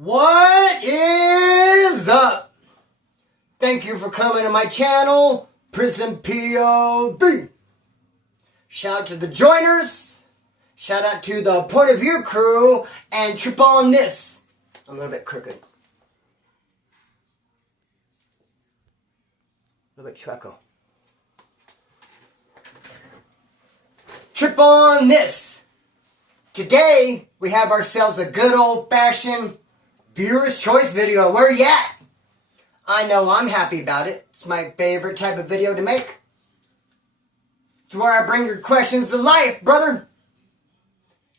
What is up? Thank you for coming to my channel, Prison POV. Shout out to the joiners. Shout out to the Point of View crew. And trip on this. I'm a little bit crooked. A little bit truckle. Trip on this. Today, we have ourselves a good old-fashioned viewer's choice video. Where you at? I know I'm happy about it. It's my favorite type of video to make. It's where I bring your questions to life, brother.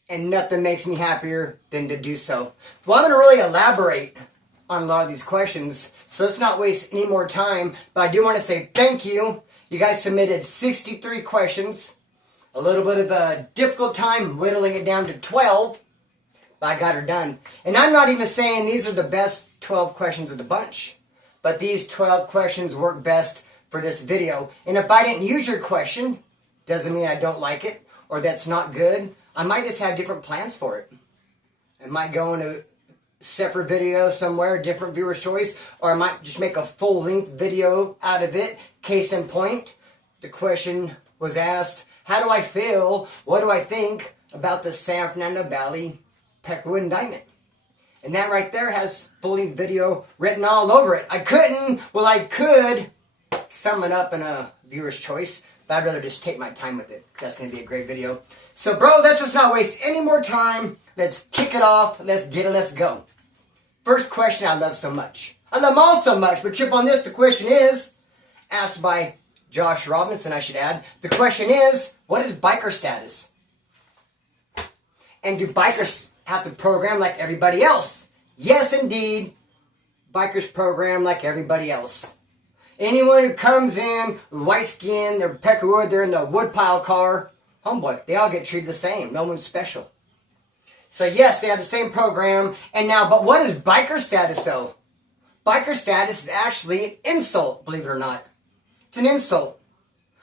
And nothing makes me happier than to do so. Well, I'm going to really elaborate on a lot of these questions, so let's not waste any more time. But I do want to say thank you. You guys submitted 63 questions. A little bit of a difficult time whittling it down to 12. But I got her done. And I'm not even saying these are the best 12 questions of the bunch. But these 12 questions work best for this video. And if I didn't use your question, doesn't mean I don't like it or that's not good. I might just have different plans for it. I might go in a separate video somewhere, different viewer's choice, or I might just make a full-length video out of it. Case in point, the question was asked, how do I feel, what do I think about the San Fernando Valley Peckerwood indictment? And that right there has full-length video written all over it. I could sum it up in a viewer's choice, but I'd rather just take my time with it, because that's going to be a great video. So, bro, let's just not waste any more time. Let's kick it off. Let's go. First question I love so much. I love them all so much, but trip on this. The question is, asked by Josh Robinson, I should add. The question is, what is biker status? And do bikers have to program like everybody else? Yes, indeed. Bikers program like everybody else. Anyone who comes in, white skin, they're Peckerwood, they're in the woodpile car, homeboy, they all get treated the same. No one's special. So yes, they have the same program. And now, but what is biker status though? Biker status is actually an insult, believe it or not. It's an insult.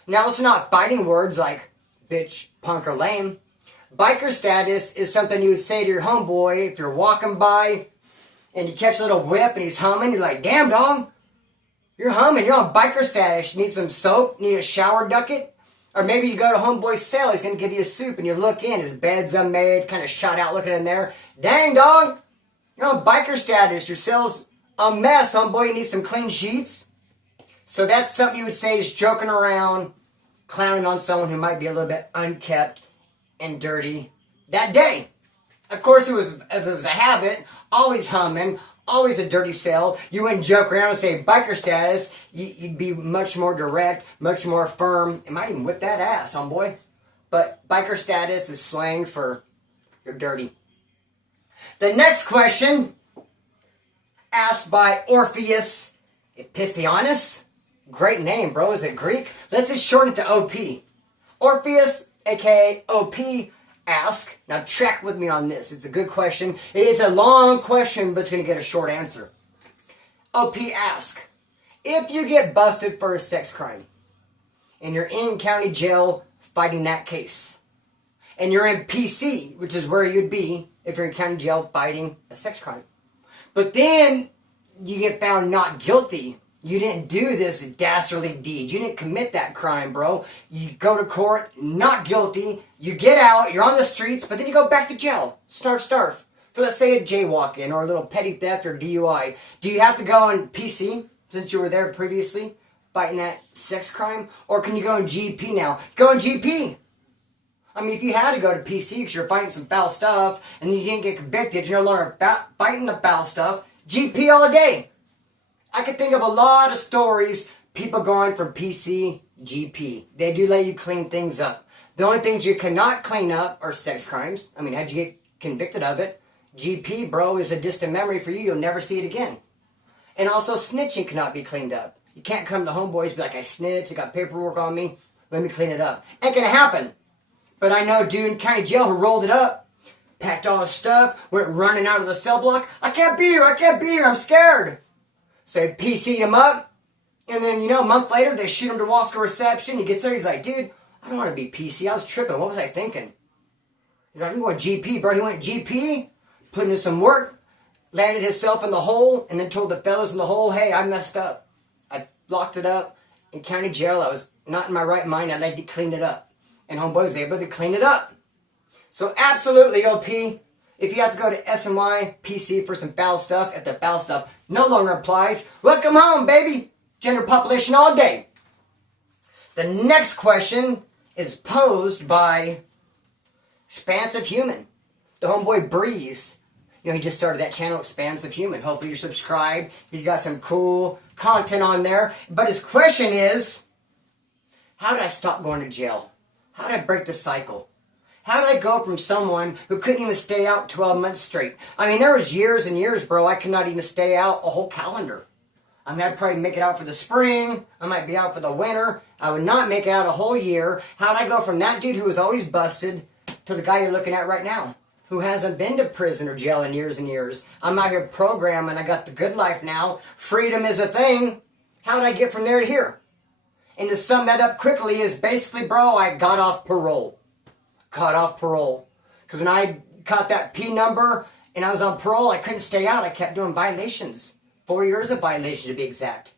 Now, it's not fighting words like bitch, punk, or lame. Biker status is something you would say to your homeboy if you're walking by and you catch a little whip and he's humming. You're like, damn, dog, you're humming. You're on biker status. You need some soap, need a shower ducket. Or maybe you go to homeboy's cell. He's going to give you a soup and you look in. His bed's unmade, kind of shot out looking in there. Dang, dog, you're on biker status. Your cell's a mess, homeboy. You need some clean sheets. So that's something you would say just joking around, clowning on someone who might be a little bit unkept and dirty that day. Of course, if it was a habit, always humming, always a dirty cell, you wouldn't joke around and say biker status. You'd be much more direct, much more firm. It might even whip that ass, homeboy. But biker status is slang for you're dirty. The next question, asked by Orpheus Epiphanes. Great name, bro. Is it Greek? Let's just shorten it to OP. Orpheus, aka OP, ask. Now check with me on this. It's a good question. It's a long question, but it's going to get a short answer. OP ask, if you get busted for a sex crime, and you're in county jail fighting that case, and you're in PC, which is where you'd be if you're in county jail fighting a sex crime, but then you get found not guilty. You didn't do this dastardly deed. You didn't commit that crime, bro. You go to court, not guilty. You get out, you're on the streets, but then you go back to jail. Starve. For, let's say, a jaywalking or a little petty theft or DUI. Do you have to go on PC, since you were there previously, fighting that sex crime? Or can you go on GP now? Go on GP. I mean, if you had to go to PC because you're fighting some foul stuff and you didn't get convicted, you're no longer fighting the foul stuff, GP all day. I could think of a lot of stories, people going from PC, GP. They do let you clean things up. The only things you cannot clean up are sex crimes. I mean, how'd you get convicted of it? GP, bro, is a distant memory for you. You'll never see it again. And also, snitching cannot be cleaned up. You can't come to homeboys and be like, I snitched, I got paperwork on me, let me clean it up. Ain't gonna happen. But I know a dude in county jail who rolled it up, packed all his stuff, went running out of the cell block. I can't be here, I'm scared. So they PC'd him up, and then, a month later, they shoot him to Wasco reception. He gets there, he's like, dude, I don't want to be PC. I was tripping. What was I thinking? He's like, I'm going GP, bro. He went GP, put in some work, landed himself in the hole and then told the fellas in the hole, hey, I messed up. I locked it up in county jail. I was not in my right mind. I'd like to clean it up. And homeboy was able to clean it up. So absolutely, OP, if you have to go to SNY PC for some foul stuff, if the foul stuff no longer applies, welcome home, baby. General population all day. The next question is posed by Expansive Human. The homeboy Breeze. You know, he just started that channel, Expansive Human. Hopefully you're subscribed. He's got some cool content on there. But his question is, how did I stop going to jail? How did I break the cycle? How did I go from someone who couldn't even stay out 12 months straight? I mean, there was years and years, bro, I could not even stay out a whole calendar. I mean, I'd probably make it out for the spring. I might be out for the winter. I would not make it out a whole year. How did I go from that dude who was always busted to the guy you're looking at right now, who hasn't been to prison or jail in years and years? I'm out here programming. I got the good life now. Freedom is a thing. How did I get from there to here? And to sum that up quickly is basically, bro, I got off parole. Got off parole. Because when I caught that P number and I was on parole, I couldn't stay out. I kept doing violations. 4 years of violation to be exact.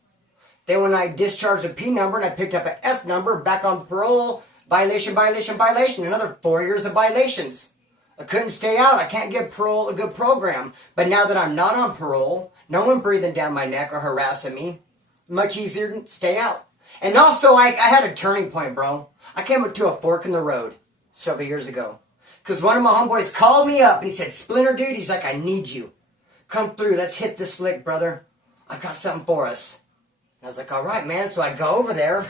Then when I discharged a P number and I picked up an F number, back on parole, violation, violation, violation. Another 4 years of violations. I couldn't stay out. I can't give parole a good program. But now that I'm not on parole, no one breathing down my neck or harassing me, much easier to stay out. And also, I had a turning point, bro. I came to a fork in the road several years ago. Because one of my homeboys called me up and he said, Splinter, dude, he's like, I need you. Come through. Let's hit this lick, brother. I got something for us. And I was like, all right, man. So I go over there.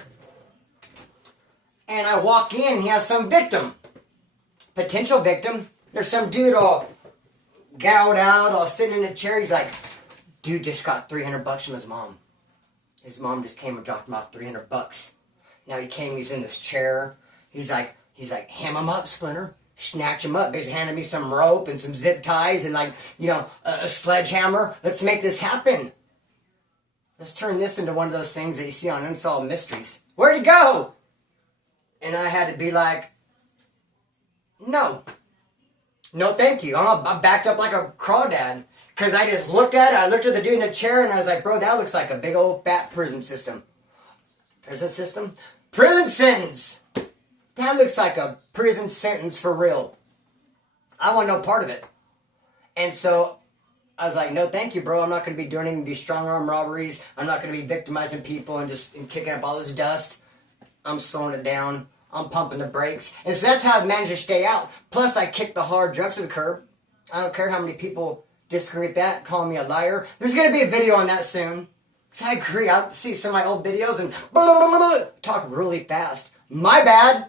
And I walk in and he has some victim. Potential victim. There's some dude all gouged out, all sitting in a chair. He's like, dude just got $300 from his mom. His mom just came and dropped him off $300. Now he came, he's in this chair. He's like, hem him up, Splinter. Snatch him up. He's handing me some rope and some zip ties and a sledgehammer. Let's make this happen. Let's turn this into one of those things that you see on Unsolved Mysteries. Where'd he go? And I had to be like, no. No, thank you. I backed up like a crawdad. Because I just looked at it. I looked at the dude in the chair and I was like, bro, that looks like a big old fat prison system. Prison system? Prison sentence. That looks like a prison sentence for real. I want no part of it. And so I was like, no, thank you, bro. I'm not going to be doing any of these strong arm robberies. I'm not going to be victimizing people and kicking up all this dust. I'm slowing it down. I'm pumping the brakes. And so that's how I've managed to stay out. Plus, I kicked the hard drugs to the curb. I don't care how many people disagree with that, call me a liar. There's going to be a video on that soon. Because I agree. I'll see some of my old videos and talk really fast. My bad.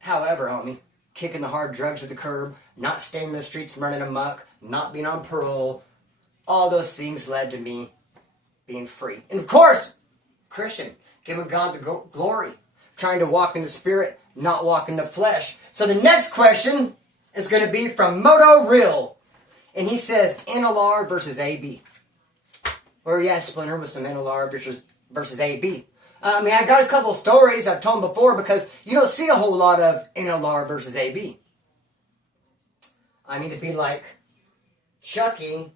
However, homie, kicking the hard drugs to the curb, not staying in the streets running amok, not being on parole, all those things led to me being free. And of course, Christian, giving God the glory, trying to walk in the spirit, not walk in the flesh. So the next question is going to be from Moto Real. And he says NLR versus AB. Or yeah, Splinter with some NLR versus AB. I mean, I got a couple stories I've told before because you don't see a whole lot of NLR versus AB. I mean, it'd be like Chucky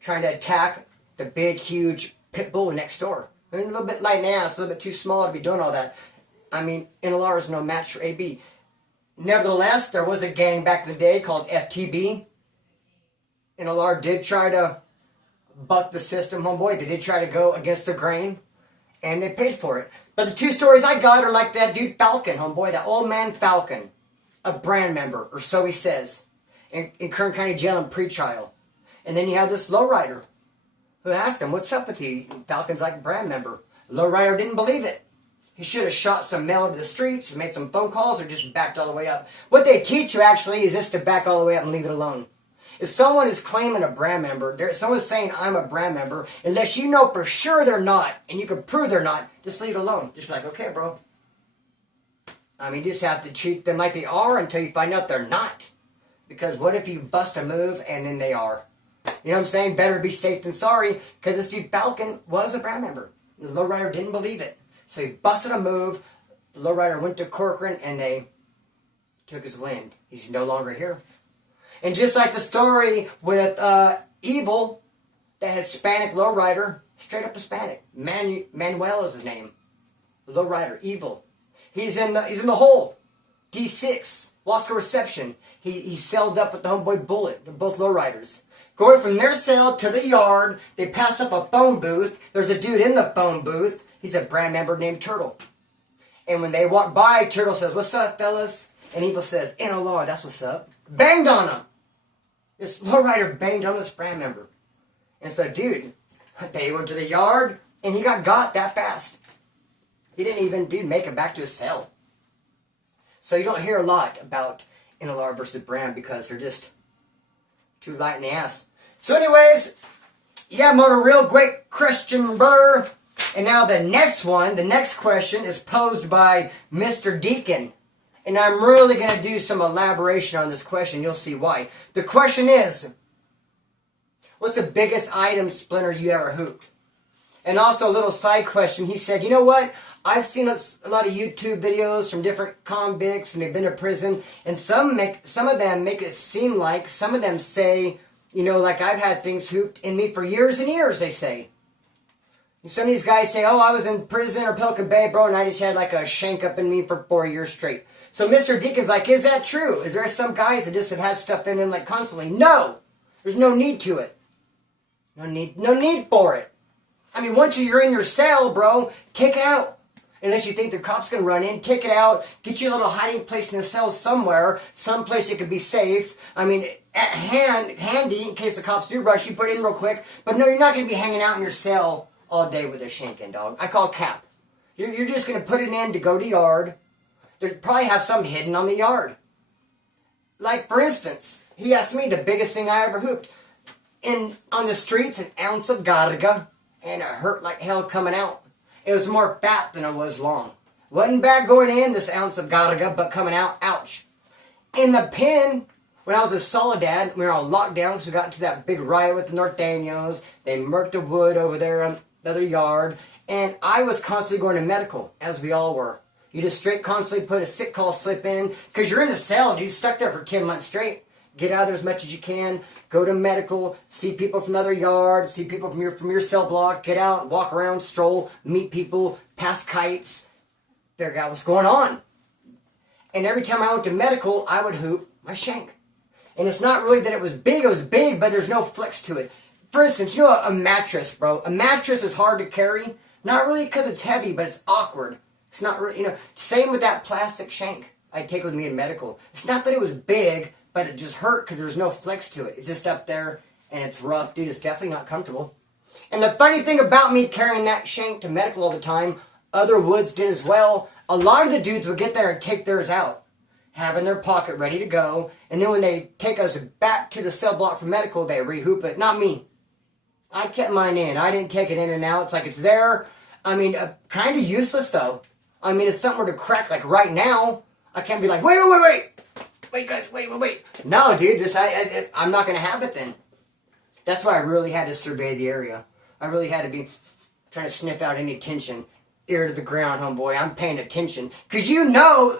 trying to attack the big, huge pit bull next door. I mean, a little bit light in the ass, a little bit too small to be doing all that. I mean, NLR is no match for AB. Nevertheless, there was a gang back in the day called FTB. NLR did try to buck the system, homeboy. They did try to go against the grain. And they paid for it. But the two stories I got are like that dude Falcon, homeboy. That old man Falcon. A brand member, or so he says. In Kern County Jail in pre-trial. And then you have this lowrider. Who asked him, what's up with you? Falcon's like a brand member. Lowrider didn't believe it. He should have shot some mail to the streets, and made some phone calls, or just backed all the way up. What they teach you actually is just to back all the way up and leave it alone. If someone is claiming a brand member, someone's saying I'm a brand member, unless you know for sure they're not, and you can prove they're not, just leave it alone. Just be like, okay, bro. I mean, you just have to treat them like they are until you find out they're not. Because what if you bust a move and then they are? You know what I'm saying? Better be safe than sorry, because this dude Falcon was a brand member. The lowrider didn't believe it. So he busted a move, the lowrider went to Corcoran, and they took his wind. He's no longer here. And just like the story with Evil, that Hispanic lowrider, straight up Hispanic. Manuel is his name. Lowrider, Evil. He's in the hole. D6, Wasco Reception. He celled up with the homeboy Bullet. They're both lowriders. Going from their cell to the yard, they pass up a phone booth. There's a dude in the phone booth. He's a brand member named Turtle. And when they walk by, Turtle says, "What's up, fellas?" And Evil says, "NLR, that's what's up." Banged on him. This lowrider banged on this brand member. And so, dude, they went to the yard, and he got that fast. He didn't even, make it back to his cell. So you don't hear a lot about NLR versus Brand because they're just too light in the ass. So anyways, yeah, Motor, real great Christian brother. And now the next question is posed by Mr. Deacon. And I'm really going to do some elaboration on this question. You'll see why. The question is, what's the biggest item splinter you ever hooped? And also a little side question. He said, you know what? I've seen a lot of YouTube videos from different convicts, and they've been to prison. And some of them make it seem like, some of them say, like I've had things hooped in me for years and years, they say. And some of these guys say, oh, I was in prison or Pelican Bay, bro, and I just had like a shank up in me for 4 years straight. So Mr. Deacon's like, is that true? Is there some guys that just have had stuff in them like constantly? No! There's no need to it. No need for it. I mean, once you're in your cell, bro, take it out. Unless you think the cops can run in, take it out, get you a little hiding place in the cell somewhere, someplace it could be safe. I mean, handy in case the cops do rush you, put it in real quick. But no, you're not going to be hanging out in your cell all day with a shank in, dog. I call cap. You're just going to put it in to go to yard. They probably have some hidden on the yard. Like, for instance, he asked me the biggest thing I ever hooped. On the streets, an ounce of Garga, and it hurt like hell coming out. It was more fat than it was long. Wasn't bad going in, this ounce of Garga, but coming out, ouch. In the pen, when I was a Soledad, we were on lockdown because we got into that big riot with the Norteños. They murked the wood over there on the other yard. And I was constantly going to medical, as we all were. You just straight constantly put a sick call slip in, because you're in a cell, dude, stuck there for 10 months straight. Get out of there as much as you can. Go to medical, see people from another yard, see people from your cell block, get out, walk around, stroll, meet people, pass kites, figure out what's going on. And every time I went to medical, I would hoop my shank. And it's not really that it was big, but there's no flex to it. For instance, a mattress, bro. A mattress is hard to carry, not really because it's heavy, but it's awkward. It's not really, same with that plastic shank I take with me in medical. It's not that it was big, but it just hurt because there's no flex to it. It's just up there, and it's rough. Dude, it's definitely not comfortable. And the funny thing about me carrying that shank to medical all the time, other woods did as well. A lot of the dudes would get there and take theirs out, have in their pocket ready to go, and then when they take us back to the cell block for medical, they rehoop it. Not me. I kept mine in. I didn't take it in and out. It's like it's there. I mean, kind of useless, though. I mean, if something were to crack, like right now, I can't be like, wait. Wait, guys, wait. No, dude, I'm not going to have it then. That's why I really had to survey the area. I really had to be trying to sniff out any tension. Ear to the ground, homeboy. I'm paying attention. Because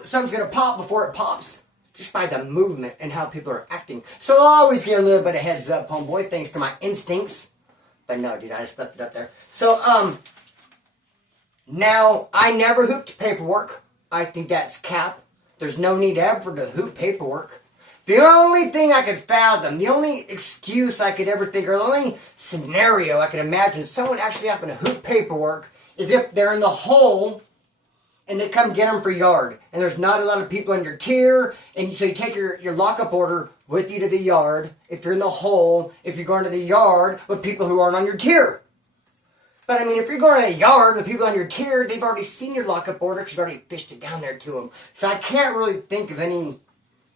something's going to pop before it pops. Just by the movement and how people are acting. So I'll always get a little bit of heads up, homeboy, thanks to my instincts. But no, dude, I just left it up there. So, now, I never hooped paperwork. I think that's cap. There's no need ever to hoop paperwork. The only thing I could fathom, the only excuse I could ever think, or the only scenario I could imagine someone actually having to hoop paperwork is if they're in the hole and they come get them for yard. And there's not a lot of people in your tier, and so you take your lockup order with you to the yard. If you're in the hole, if you're going to the yard with people who aren't on your tier. But, I mean, if you're going to a yard with people on your tier, they've already seen your lockup order because you've already fished it down there to them. So I can't really think of any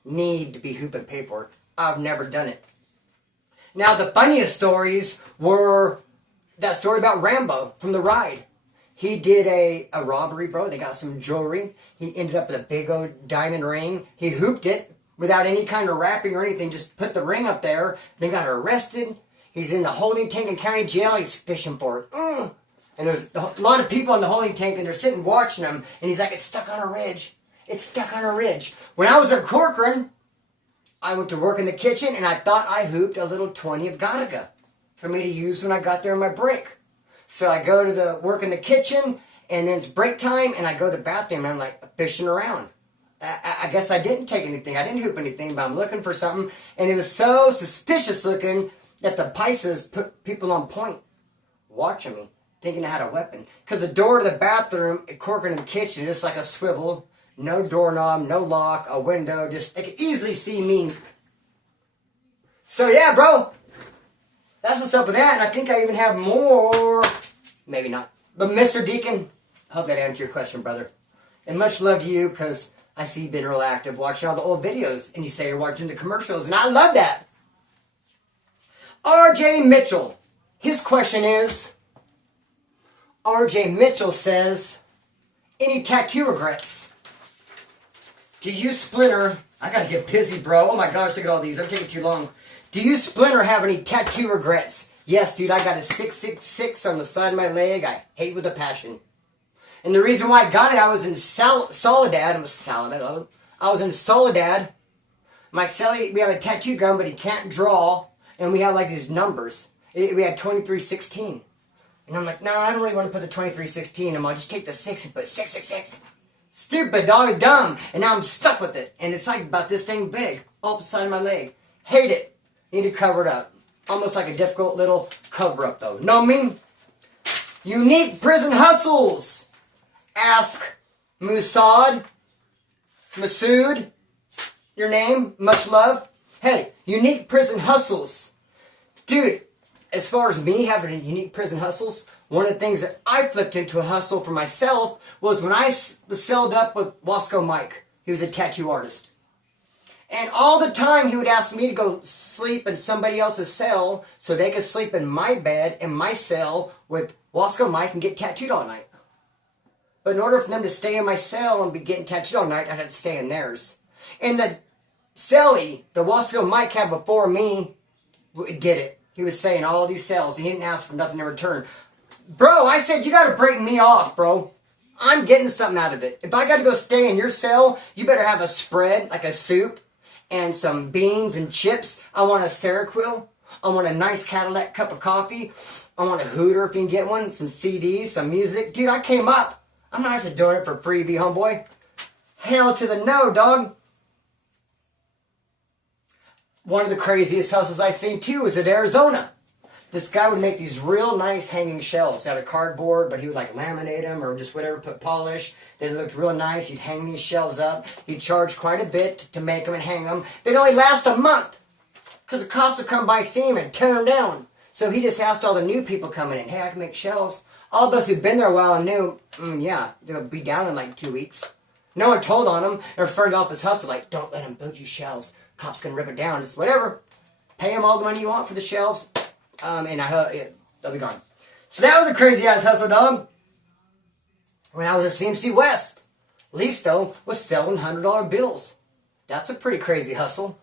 need to be hooping paperwork. I've never done it. Now, the funniest stories were that story about Rambo from the ride. He did a robbery, bro. They got some jewelry. He ended up with a big old diamond ring. He hooped it without any kind of wrapping or anything. Just put the ring up there. They got arrested. He's in the holding tank in county jail. He's fishing for it. And there's a lot of people in the holding tank, and they're sitting watching him. And he's like, it's stuck on a ridge. It's stuck on a ridge. When I was at Corcoran, I went to work in the kitchen, and I thought I hooped a little 20 of Garaga for me to use when I got there on my break. So I go to the work in the kitchen, and then it's break time, and I go to the bathroom, and I'm like fishing around. I guess I didn't take anything. I didn't hoop anything, but I'm looking for something, and it was so suspicious looking that the Pisces put people on point, watching me, thinking I had a weapon. Because the door to the bathroom, corking in the kitchen, just like a swivel, no doorknob, no lock, a window, just, they could easily see me. So yeah, bro, that's what's up with that, and I think I even have more, maybe not. But Mr. Deacon, I hope that answered your question, brother. And much love to you, because I see you've been real active watching all the old videos, and you say you're watching the commercials, and I love that. R.J. Mitchell, his question is, R.J. Mitchell says, any tattoo regrets? Do you, Splinter, I gotta get busy, bro. Oh my gosh, look at all these. I'm taking too long. Do you, Splinter, have any tattoo regrets? Yes, dude, I got a 666 on the side of my leg. I hate with a passion. And the reason why I got it, I was in Soledad. I was in Soledad. My cellie, we have a tattoo gun, but he can't draw. And we have like these numbers. We had 2316. And I'm like, no, I don't really want to put the 2316. I'll just take the 6 and put 666. Stupid, dog, dumb. And now I'm stuck with it. And it's like about this thing big. All up the side of my leg. Hate it. Need to cover it up. Almost like a difficult little cover up though. Know what I mean? Unique prison hustles. Ask Masood. Your name. Much love. Hey, unique prison hustles. Dude, as far as me having a unique prison hustles, one of the things that I flipped into a hustle for myself was when I was celled up with Wasco Mike. He was a tattoo artist. And all the time he would ask me to go sleep in somebody else's cell so they could sleep in my bed, in my cell, with Wasco Mike and get tattooed all night. But in order for them to stay in my cell and be getting tattooed all night, I'd have to stay in theirs. And the cellie, the Wasco Mike had before me, did it. He was saying all these cells. He didn't ask for nothing in return. Bro, I said, you got to break me off, bro. I'm getting something out of it. If I got to go stay in your cell, you better have a spread, like a soup, and some beans and chips. I want a Seroquel. I want a nice Cadillac cup of coffee. I want a Hooter if you can get one. Some CDs, some music. Dude, I came up. I'm not just doing it for freebie, homeboy. Hell to the no, dog. One of the craziest hustles I've seen too was in Arizona. This guy would make these real nice hanging shelves out of cardboard, but he would like laminate them or just whatever, put polish. They looked real nice. He'd hang these shelves up. He'd charge quite a bit to make them and hang them. They'd only last a month because the cops would come by, see him, and tear them down. So he just asked all the new people coming in, hey, I can make shelves. All those who'd been there a while and knew, yeah, they'll be down in like 2 weeks. No one told on him or referred off his hustle, like, don't let him build you shelves. Cops can rip it down. It's whatever. Pay them all the money you want for the shelves. And they'll be gone. So that was a crazy ass hustle, dog. When I was at CMC West, Listo was selling $100 bills. That's a pretty crazy hustle.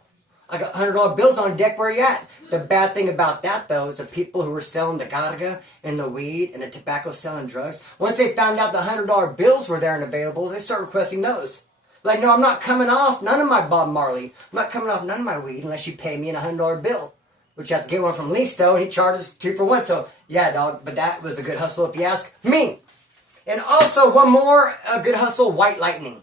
I got $100 bills on deck. Where you at? The bad thing about that, though, is the people who were selling the Garaga and the weed and the tobacco selling drugs, once they found out the $100 bills were there and available, they started requesting those. Like, no, I'm not coming off none of my Bob Marley. I'm not coming off none of my weed unless you pay me in a $100 bill. Which you have to get one from Listo, and he charges 2 for 1. So, yeah, dog, but that was a good hustle if you ask me. And also, one more good hustle, white lightning.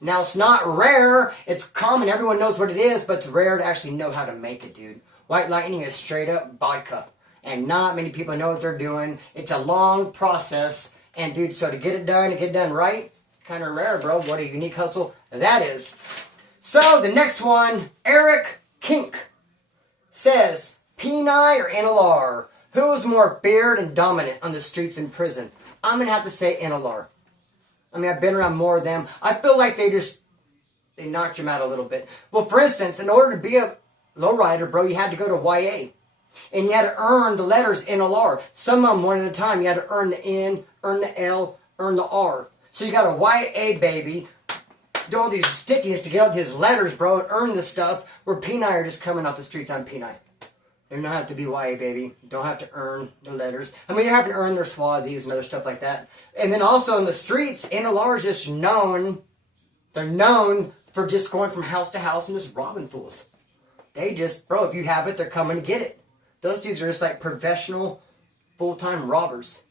Now, it's not rare. It's common. Everyone knows what it is, but it's rare to actually know how to make it, dude. White lightning is straight up vodka. And not many people know what they're doing. It's a long process. And, dude, so to get it done right, kind of rare, bro. What a unique hustle that is. So, the next one, Eric Kink says, P9 or NLR? Who is more feared and dominant on the streets in prison? I'm going to have to say NLR. I mean, I've been around more of them. I feel like they knocked them out a little bit. Well, for instance, in order to be a lowrider, bro, you had to go to YA. And you had to earn the letters NLR. Some of them one at a time. You had to earn the N, earn the L, earn the R. So you got a YA baby, do all these stickies to get all his letters, bro, and earn this stuff, where P9 are just coming off the streets on P9. You don't have to be YA, baby. You don't have to earn the letters. I mean, you have to earn their swazies and other stuff like that. And then also in the streets, NLR is just known, they're known for just going from house to house and just robbing fools. They just, bro, if you have it, they're coming to get it. Those dudes are just like professional, full-time robbers.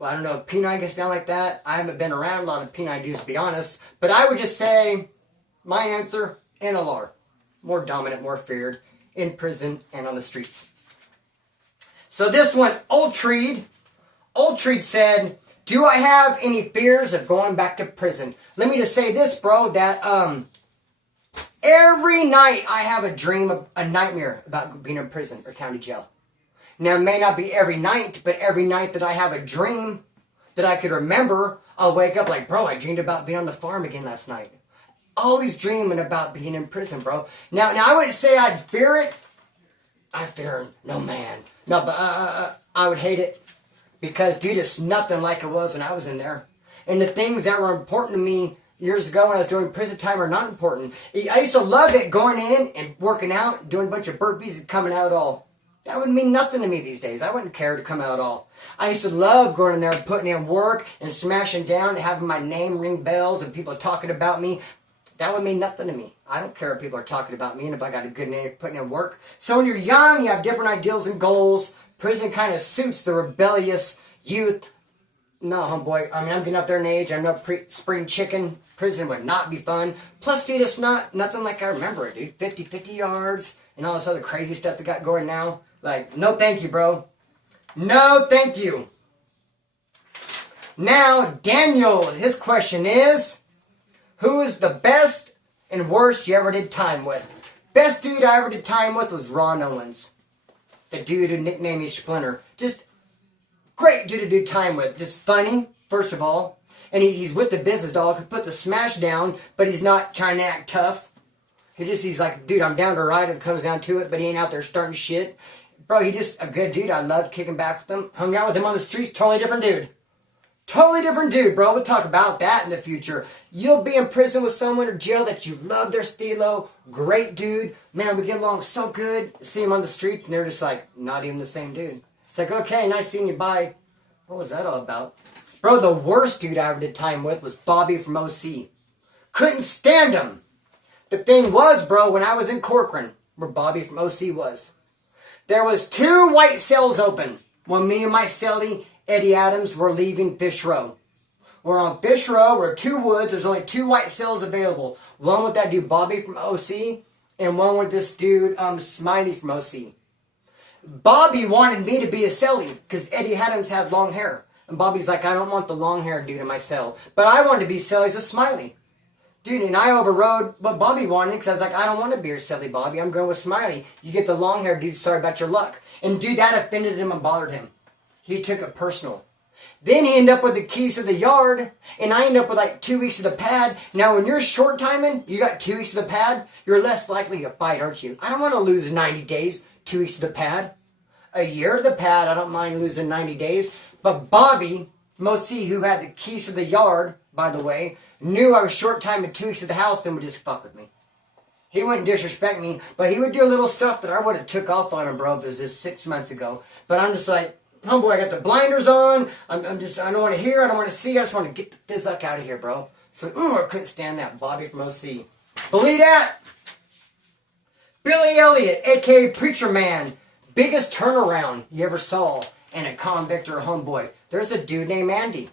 Well, I don't know if P9 gets down like that. I haven't been around a lot of P9 dudes, to be honest. But I would just say, my answer, NLR. More dominant, more feared, in prison and on the streets. So this one, Ultreed said, do I have any fears of going back to prison? Let me just say this, bro, that every night I have a nightmare about being in prison or county jail. Now, it may not be every night, but every night that I have a dream that I could remember, I'll wake up like, bro, I dreamed about being on the farm again last night. Always dreaming about being in prison, bro. Now I wouldn't say I'd fear it. I fear no man. No, but I would hate it. Because, dude, it's nothing like it was when I was in there. And the things that were important to me years ago when I was doing prison time are not important. I used to love it going in and working out, doing a bunch of burpees and coming out all. That wouldn't mean nothing to me these days. I wouldn't care to come out all. I used to love going in there and putting in work and smashing down and having my name ring bells and people talking about me. That would mean nothing to me. I don't care if people are talking about me and if I got a good name putting in work. So when you're young, you have different ideals and goals. Prison kind of suits the rebellious youth. No, homeboy. I mean, I'm getting up there in age. I'm no spring chicken. Prison would not be fun. Plus, dude, it's nothing like I remember it, dude. 50 yards and all this other crazy stuff they got going now. Like, no thank you, bro. No thank you. Now, Daniel, his question is, who is the best and worst you ever did time with? Best dude I ever did time with was Ron Owens. The dude who nicknamed me Splinter. Just great dude to do time with. Just funny, first of all. And he's with the business dog. He put the smash down, but he's not trying to act tough. He's like, dude, I'm down to ride if it comes down to it, but he ain't out there starting shit. Bro, he just a good dude. I loved kicking back with him. Hung out with him on the streets. Totally different dude. Totally different dude, bro. We'll talk about that in the future. You'll be in prison with someone or jail that you love their stilo. Great dude. Man, we get along so good. See him on the streets and they're just like, not even the same dude. It's like, okay, nice seeing you, bye. What was that all about? Bro, the worst dude I ever did time with was Bobby from OC. Couldn't stand him. The thing was, bro, when I was in Corcoran, where Bobby from OC was, there was 2 white cells open when me and my cellie, Eddie Adams, were leaving Fish Row. We're on Fish Row, we're 2 woods, there's only 2 white cells available. One with that dude Bobby from OC, and one with this dude Smiley from OC. Bobby wanted me to be a cellie, because Eddie Adams had long hair. And Bobby's like, I don't want the long hair dude in my cell. But I wanted to be cellies with Smiley. Dude, and I overrode what Bobby wanted, because I was like, I don't want to be your cellie, Bobby, I'm going with Smiley. You get the long hair dude, sorry about your luck. And dude, that offended him and bothered him. He took it personal. Then he ended up with the keys to the yard, and I ended up with like 2 weeks of the pad. Now, when you're short timing, you got 2 weeks of the pad, you're less likely to fight, aren't you? I don't want to lose 90 days, 2 weeks of the pad. A year of the pad, I don't mind losing 90 days. But Bobby, Mosi, who had the keys to the yard, by the way, knew I was short timing 2 weeks of the house and would just fuck with me. He wouldn't disrespect me, but he would do a little stuff that I would have took off on him, bro, if it was just 6 months ago. But I'm just like, homeboy, I got the blinders on. I don't want to hear, I don't want to see. I just want to get the fuck out of here, bro. So, I couldn't stand that. Bobby from OC. Believe that? Billy Elliott, a.k.a. Preacher Man. Biggest turnaround you ever saw in a convict or a homeboy. There's a dude named Andy.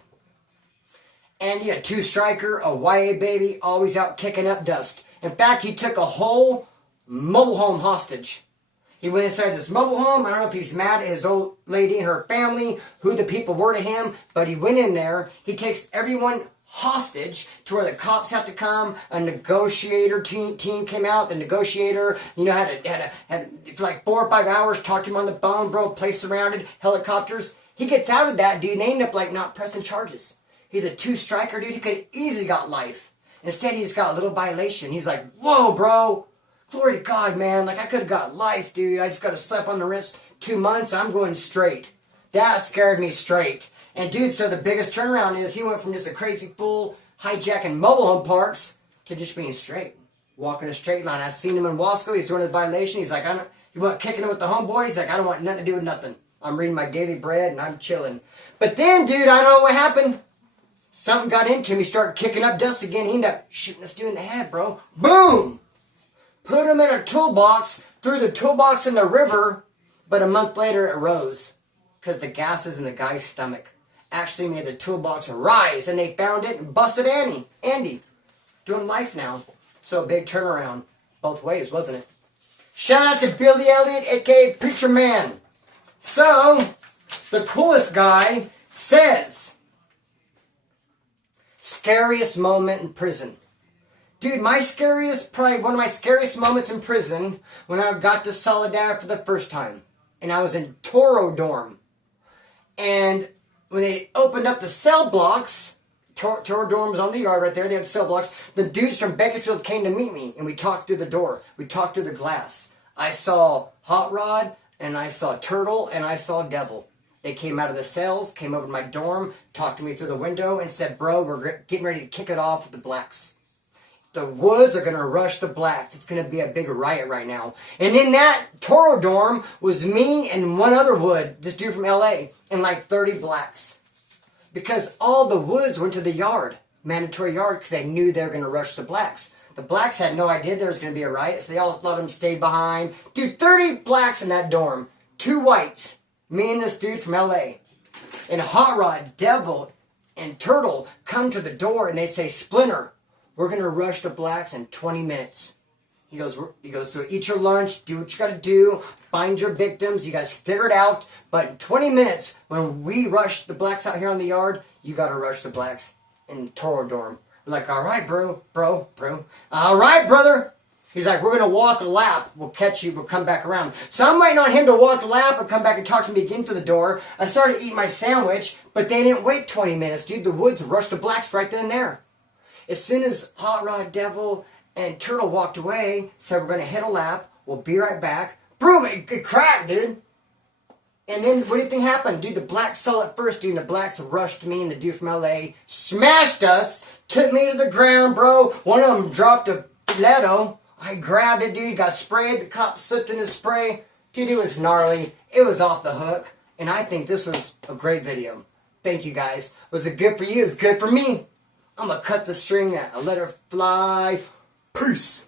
Andy, a 2-striker, a YA baby, always out kicking up dust. In fact, he took a whole mobile home hostage. He went inside this mobile home. I don't know if he's mad at his old lady and her family, who the people were to him, but he went in there. He takes everyone hostage to where the cops have to come. A negotiator team came out. The negotiator, had for like 4 or 5 hours, talked to him on the phone, bro, place surrounded, helicopters. He gets out of that, dude, and they end up like not pressing charges. He's a 2-striker, dude. He could have easily got life. Instead, he's got a little violation. He's like, whoa, bro. Glory to God, man. Like, I could have got life, dude. I just got a slap on the wrist. 2 months, I'm going straight. That scared me straight. And, dude, so the biggest turnaround is he went from just a crazy fool hijacking mobile home parks to just being straight. Walking a straight line. I seen him in Wasco. He's doing a violation. He's like, he went kicking it with the homeboys. He's like, I don't want nothing to do with nothing. I'm reading my daily bread and I'm chilling. But then, dude, I don't know what happened. Something got into him. He started kicking up dust again. He ended up shooting this dude in the head, bro. Boom! Put him in a toolbox, threw the toolbox in the river, but a month later it rose because the gases in the guy's stomach actually made the toolbox rise, and they found it and busted Andy, doing life now. So a big turnaround both ways, wasn't it? Shout out to Billy Elliot, aka Preacher Man. So the coolest guy says, scariest moment in prison. Dude, probably one of my scariest moments in prison when I got to Soledad for the first time. And I was in Toro dorm. And when they opened up the cell blocks, Toro dorm was on the yard right there, they had cell blocks, the dudes from Bakersfield came to meet me, and we talked through the door. We talked through the glass. I saw Hot Rod, and I saw Turtle, and I saw Devil. They came out of the cells, came over to my dorm, talked to me through the window, and said, bro, we're getting ready to kick it off with the blacks. The Woods are going to rush the blacks. It's going to be a big riot right now. And in that Toro dorm was me and one other Wood, this dude from LA, and like 30 blacks. Because all the Woods went to the yard, mandatory yard, because they knew they were going to rush the blacks. The blacks had no idea there was going to be a riot, so they all let them stay behind. Dude, 30 blacks in that dorm. 2 whites. Me and this dude from LA. And Hot Rod, Devil, and Turtle come to the door and they say, Splinter, we're going to rush the blacks in 20 minutes. He goes, so eat your lunch, do what you got to do, find your victims, you guys figure it out. But in 20 minutes, when we rush the blacks out here on the yard, you got to rush the blacks in Toro dorm. We're like, all right, bro. All right, brother. He's like, we're going to walk a lap. We'll catch you. We'll come back around. So I'm waiting on him to walk a lap and come back and talk to me again to the door. I started eating my sandwich, but they didn't wait 20 minutes, dude. The Woods rushed the blacks right then and there. As soon as Hot Rod, Devil, and Turtle walked away, said we're going to hit a lap. We'll be right back. Boom, it cracked, dude. And then what do you think happened? Dude, the blacks saw it first, dude. And the blacks rushed me and the dude from LA, smashed us, took me to the ground, bro. One of them dropped a stiletto. I grabbed it, dude. Got sprayed. The cop slipped in his spray. Dude, it was gnarly. It was off the hook. And I think this was a great video. Thank you, guys. Was it good for you? It was good for me. I'm going to cut the string and let her fly. Peace.